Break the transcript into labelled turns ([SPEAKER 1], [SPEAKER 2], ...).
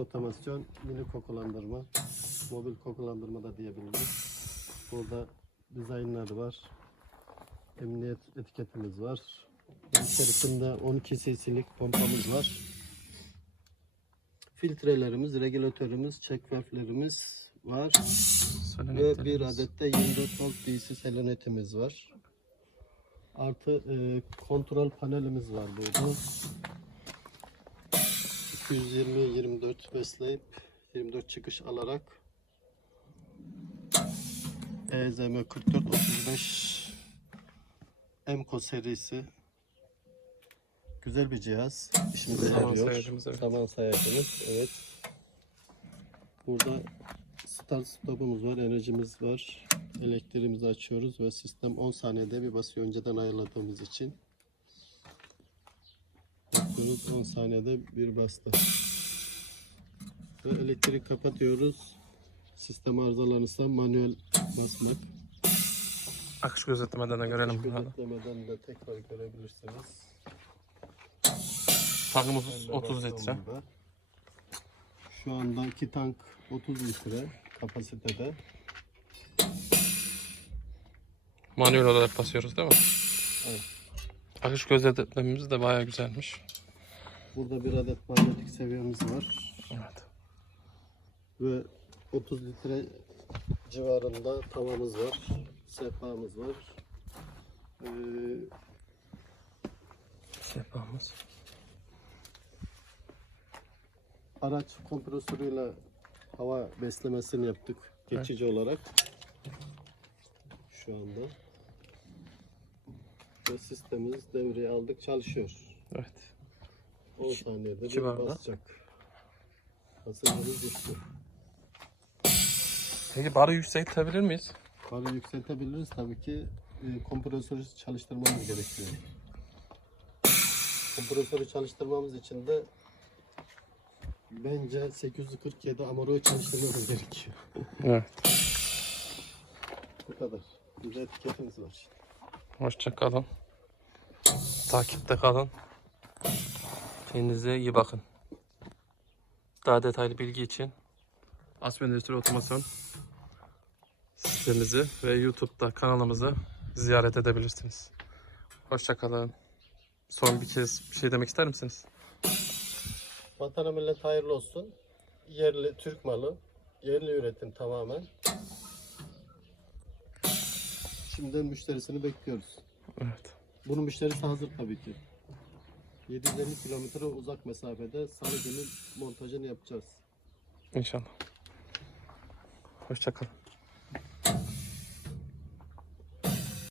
[SPEAKER 1] Otomasyon, mini kokulandırma, mobil kokulandırma da diyebiliriz. Burada dizaynlar var. Emniyet etiketimiz var. İçerisinde 12 cc'lik pompamız var. Filtrelerimiz, regülatörümüz, checkvalve'lerimiz var. Ve bir adet de 24 volt DC selenetimiz var. Artı e, kontrol panelimiz var burada. 220-24 besleyip 24 çıkış alarak EZM 4435 Emco serisi güzel bir cihaz. İşimize
[SPEAKER 2] Zaman
[SPEAKER 1] yarıyor.
[SPEAKER 2] sayacımız, evet.
[SPEAKER 1] Zaman sayacımız. Evet. Burada start stopumuz var, enerjimiz var. Elektriğimizi açıyoruz ve sistem 10 saniyede bir basıyor önceden ayarladığımız için. Bakıyoruz 10 saniyede bir bastı. Ve elektrik kapatıyoruz. Sistem arızalanırsa manuel basmak.
[SPEAKER 2] Akış gözetlemeden de görelim. bunları.
[SPEAKER 1] Gözetlemeden de tekrar görebilirsiniz.
[SPEAKER 2] Tankımız 30 litre.
[SPEAKER 1] Bastığımda Şu anda iki tank 30 litre kapasitede.
[SPEAKER 2] Manuel olarak basıyoruz değil mi?
[SPEAKER 1] Evet.
[SPEAKER 2] Akış gözetlememiz de bayağı güzelmiş.
[SPEAKER 1] Burada bir adet manyetik seviyemiz var.
[SPEAKER 2] Evet.
[SPEAKER 1] Ve 30 litre civarında tavamız var. Sehpamız var. Ee,
[SPEAKER 2] Sehpamız.
[SPEAKER 1] araç kompresörüyle hava beslemesini yaptık geçici olarak. Şu anda. Ve sistemimiz devreye aldık çalışıyor.
[SPEAKER 2] Evet.
[SPEAKER 1] 10 saniyede bir basacak. Basıncımız düştü.
[SPEAKER 2] Peki barı yükseltebilir miyiz?
[SPEAKER 1] Farı yükseltebiliriz tabii ki e, kompresörü çalıştırmamız gerekiyor. Kompresörü çalıştırmamız için de bence 847 Amaro'yu çalıştırmamız gerekiyor.
[SPEAKER 2] Evet.
[SPEAKER 1] Bu kadar. Bir etiketimiz var.
[SPEAKER 2] Hoşça kalın. Takipte kalın. Kendinize iyi bakın. Daha detaylı bilgi için Aspen Endüstri Otomasyon sitemizi ve YouTube'da kanalımızı ziyaret edebilirsiniz. Hoşça kalın. Son bir kez bir şey demek ister misiniz?
[SPEAKER 1] Vatana millet hayırlı olsun. Yerli Türk malı. Yerli üretim tamamen. Şimdiden müşterisini bekliyoruz.
[SPEAKER 2] Evet.
[SPEAKER 1] Bunun müşterisi hazır tabii ki. 750 kilometre uzak mesafede salı günü montajını yapacağız.
[SPEAKER 2] İnşallah. Hoşça kalın.